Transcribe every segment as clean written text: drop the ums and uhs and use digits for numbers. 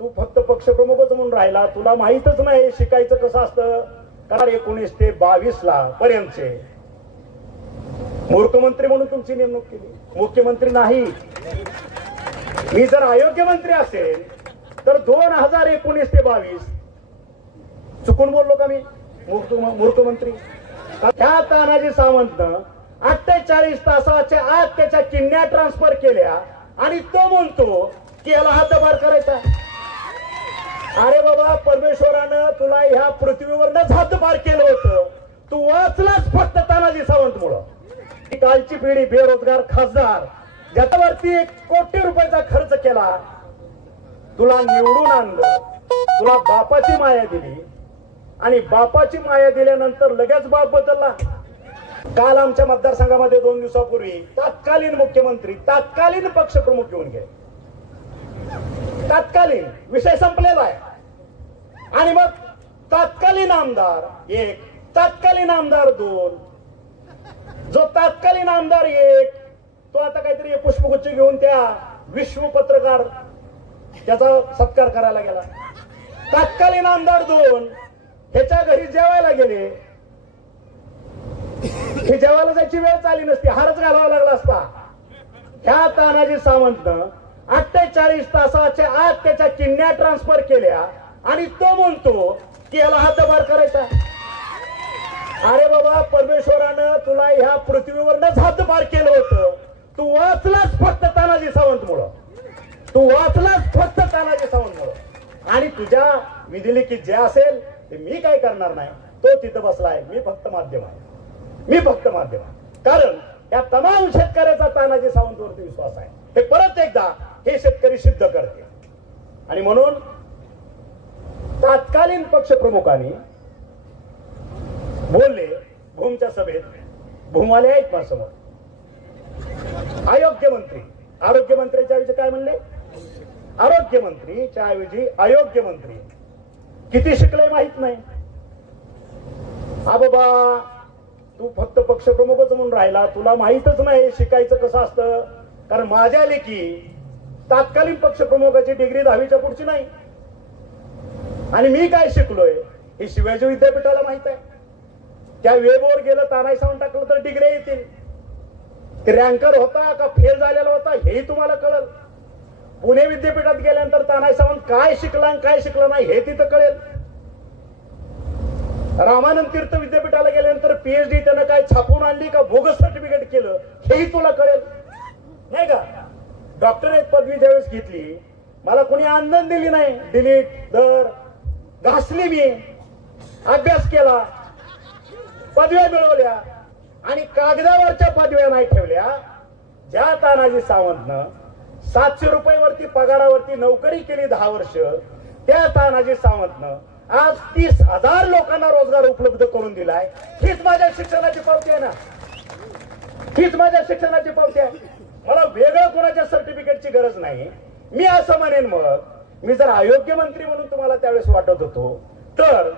तू फक्त पक्षप्रमुखच म्हणून राहिला, तुला माहितच नाही शिकायचं कसं असतं. कारण 19 ते 22 ला पर्यंतचे मूर्खमंत्री म्हणून तुमची नेमणूक केली, मुख्यमंत्री नाही. मी जर अयोग्य मंत्री असेल तर 2019 ते 22 चुकून बोललो का मी मूर्खमंत्री? त्या तानाजी सावंतनं 48 तासाच्या आत त्याच्या किडन्या ट्रान्सफर केल्या आणि तो म्हणतो की याला हद्दपार करायचा. अरे बाबा, परमेश्वरानं तुला ह्या पृथ्वीवरच हद्दपार केलं होतं, तू वाचलाच फक्त तानाजी सावंत मुळे. कालची पिढी बेरोजगार खासदार ज्याच्यावरती 1 कोटी रुपयाचा खर्च केला, तुला निवडून आणलं, तुला बापाची माया दिली आणि बापाची माया दिल्यानंतर लगेच बाप बदलला. काल आमच्या मतदारसंघामध्ये 2 दिवसापूर्वी तत्कालीन मुख्यमंत्री तत्कालीन पक्षप्रमुख घेऊन गेले. तत्कालीन विषय संपलेला आहे. आणि मग तत्कालीन आमदार 1, तत्कालीन आमदार 2, जो तत्कालीन आमदार 1 तो आता काहीतरी पुष्पगुच्छ घेऊन त्या विश्व पत्रकार त्याचा सत्कार करायला गेला. तत्कालीन आमदार 2 ह्याच्या घरी जेवायला गेले. हे जेवायला जायची वेळ आली नसती, हारच घालावा लागला असता. ह्या तानाजी सावंतनं 48 तासाच्या आत त्याच्या किडन्या ट्रान्सफर केल्या आणि तो म्हणतो की याला हद्दपार करायचा. अरे बाबा, परमेश्वरानं तुला ह्या पृथ्वीवरच हद्दपार केलं होतं, तू वाचलाच फक्त तानाजी सावंत मुळे. तू वाचलाच फक्त तानाजी सावंत मुळे. आणि तुझ्या विधिलिखित जे असेल ते मी काय करणार नाही, तो तिथं बसलाय. मी फक्त माध्यम आहे, मी फक्त माध्यम आहे. कारण या तमाम शेतकऱ्याचा तानाजी सावंतवरती विश्वास आहे. हे परत एकदा हे शेतकरी सिद्ध करते. आणि म्हणून तत्कालीन पक्षप्रमुखांनी बोलले भूमच्या सभेत, भूमवाले आहेत माझ्यासमोर, अयोग्य मंत्री. आरोग्य मंत्र्याच्या ऐवजी काय म्हणले? आरोग्य मंत्रीच्या ऐवजी अयोग्य मंत्री. किती शिकले माहित नाही. हा बाबा, तू फक्त पक्षप्रमुखच म्हणून राहिला, तुला माहितच नाही शिकायचं कसं असतं. कारण माझ्या लेखी तत्कालीन पक्षप्रमुखाची डिग्री 10वीच्या पुढची नाही. आणि मी काय शिकलोय हे शिवाजी विद्यापीठाला माहित आहे. त्या वेबवर गेलं, तानाजी सावंत टाकलं तर डिग्री येतील. रँकर होता का फेल झालेला होता हेही तुम्हाला कळेल. पुणे विद्यापीठात गेल्यानंतर तानाजी सावंत काय शिकला आणि काय शिकला नाही हे तिथं कळेल. रामानंद तीर्थ विद्यापीठाला गेल्यानंतर PhD त्यानं काय छापून आणली का बोगस सर्टिफिकेट केलं हेही तुला कळेल, नाही का? डॉक्टरेट पदवी ज्यावेळेस घेतली, मला कोणी आनंद दिली नाही. डिलीट दर घासली, मी अभ्यास केला, पदव्या मिळवल्या आणि कागदावरच्या पदव्या नाही ठेवल्या. ज्या तानाजी सावंतनं 700 रुपयावरती पगारावरती नोकरी केली 10 वर्ष, त्या तानाजी सावंतनं आज 30,000 लोकांना रोजगार उपलब्ध करून दिलाय. हीच माझ्या शिक्षणाची पावती आहे ना, हीच माझ्या शिक्षणाची पावती आहे. मला वेगळं कोणाच्या सर्टिफिकेटची गरज नाही. मी असं म्हणेन, मग मी जर अयोग्य मंत्री म्हणून तुम्हाला त्यावेळेस वाटत होतो तर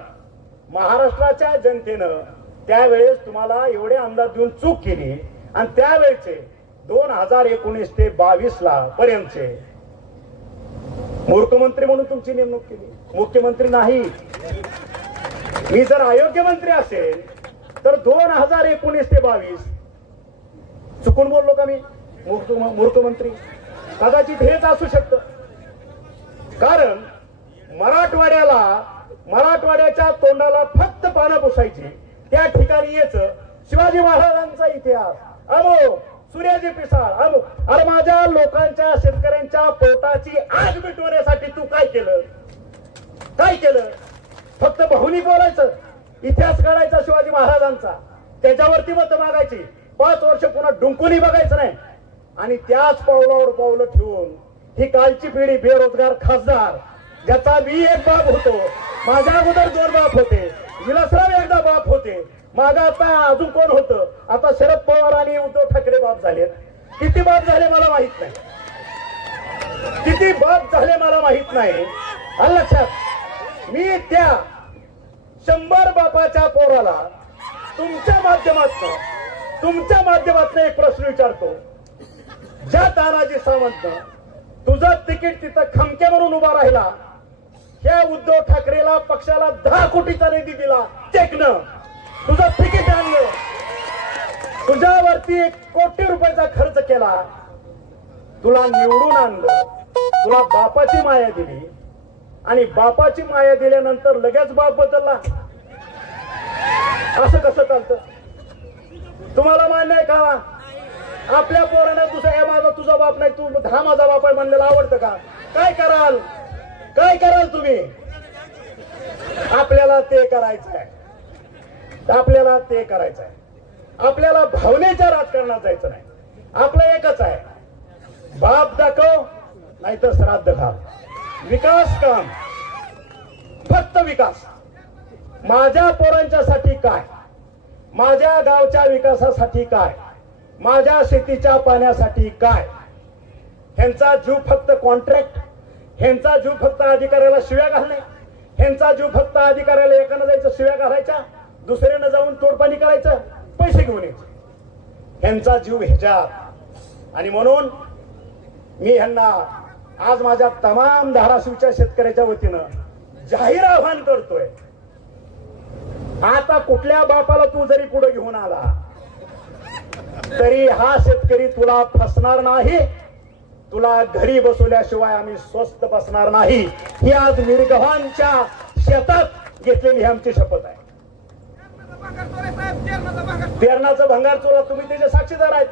महाराष्ट्राच्या जनतेनं त्यावेळेस तुम्हाला एवढे आमदार देऊन चूक केली. आणि त्यावेळेचे 2019 ते 22 ला पर्यंतचे मूर्खमंत्री म्हणून तुमची नेमणूक केली, मुख्यमंत्री नाही. मी जर अयोग्य मंत्री असेल तर 2019 ते 22 चुकून बोललो का मी मूर्खमंत्री? कदाचित हेच असू शकतं. कारण मराठवाड्याच्या तोंडाला फक्त पानं पुसायची, त्या ठिकाणी यायचं शिवाजी महाराजांचा इतिहास अमुक, सूर्याजी पिसाळ अमुक. अरे माझ्या लोकांच्या शेतकऱ्यांच्या पोटाची आग मिटवण्यासाठी तू काय केलं? काय केलं? फक्त बहुनी बोलायचं, इतिहास काढायचा शिवाजी महाराजांचा, त्याच्यावरती मत मागायची, 5 वर्ष पुन्हा डुंकूनही बघायचं नाही. आणि त्याच पावलावर पावलं ठेवून ही कालची पिढी बेरोजगार खासदार ज्याचा मी एक बाप होतो, माझ्या अगोदर 2 बाप होते, विलासराव एकदा बाप होते, माझा आता अजून कोण होतं, आता शरद पवार आणि उद्धव ठाकरे बाप झालेत. किती बाप झाले मला माहित नाही, किती बाप झाले मला माहित नाही. आलं लक्षात? मी त्या 100 बापाच्या पोराला तुमच्या माध्यमातून एक प्रश्न विचारतो. ज्या तानाजी सावंत तुझं तिकीट तिथं खमक्या म्हणून उभा राहिला ह्या उद्धव ठाकरेला पक्षाला 10 कोटीचा निधी दिला चेकनं, तुझं तिकीट आणलं, तुझ्यावरती 1 कोटी रुपयाचा खर्च केला, तुला निवडून आणलं, तुला बापाची माया दिली आणि बापाची माया दिल्यानंतर लगेच बाप बदलला, असं कसं चालतं? तुम्हाला मान्य आहे का? आपल्या पोराने दुसरा हे माझा तुझा बाप नाही, तू हा माझा बाप आहे म्हणलेला आवडतं का? काय कराल, काय कराल तुम्ही? आपल्याला ते करायचं आहे, आपल्याला ते करायचं आहे. आपल्याला भावनेच्या राजकारणात जायचं नाही. आपलं एकच आहे, बाप दाखव नाहीतर श्राद्ध खा. विकास काम, फक्त विकास. माझ्या पोरांच्यासाठी काय, माझ्या गावच्या विकासासाठी काय, माझ्या शेतीच्या पाण्यासाठी काय. ह्यांचा जीव फक्त कॉन्ट्रॅक्ट, ह्यांचा जीव फक्त अधिकाऱ्याला शिव्या घालणे, ह्यांचा जीव फक्त अधिकाऱ्याला एकानं जायचं शिव्या घालायच्या, दुसऱ्यानं जाऊन तोडपाणी करायचं, पैसे घेऊन यायचे. ह्यांचा जीव ह्याच्यात. आणि म्हणून मी ह्यांना आज माझ्या तमाम धाराशिवच्या शेतकऱ्याच्या वतीनं जाहीर आव्हान करतोय. आता कुठल्या बापाला तू जरी पुढे घेऊन आला तरी हा शेतकरी तुला फसणार नाही, तुला घरी बसवल्याशिवाय आम्ही स्वस्त बसणार नाही. ही आज मिरगव्हाणच्या शेतात घेतलेली आमची शपथ आहे. तेरणाचं भंगार चोरा, तुम्ही त्याचे साक्षीदार आहेत.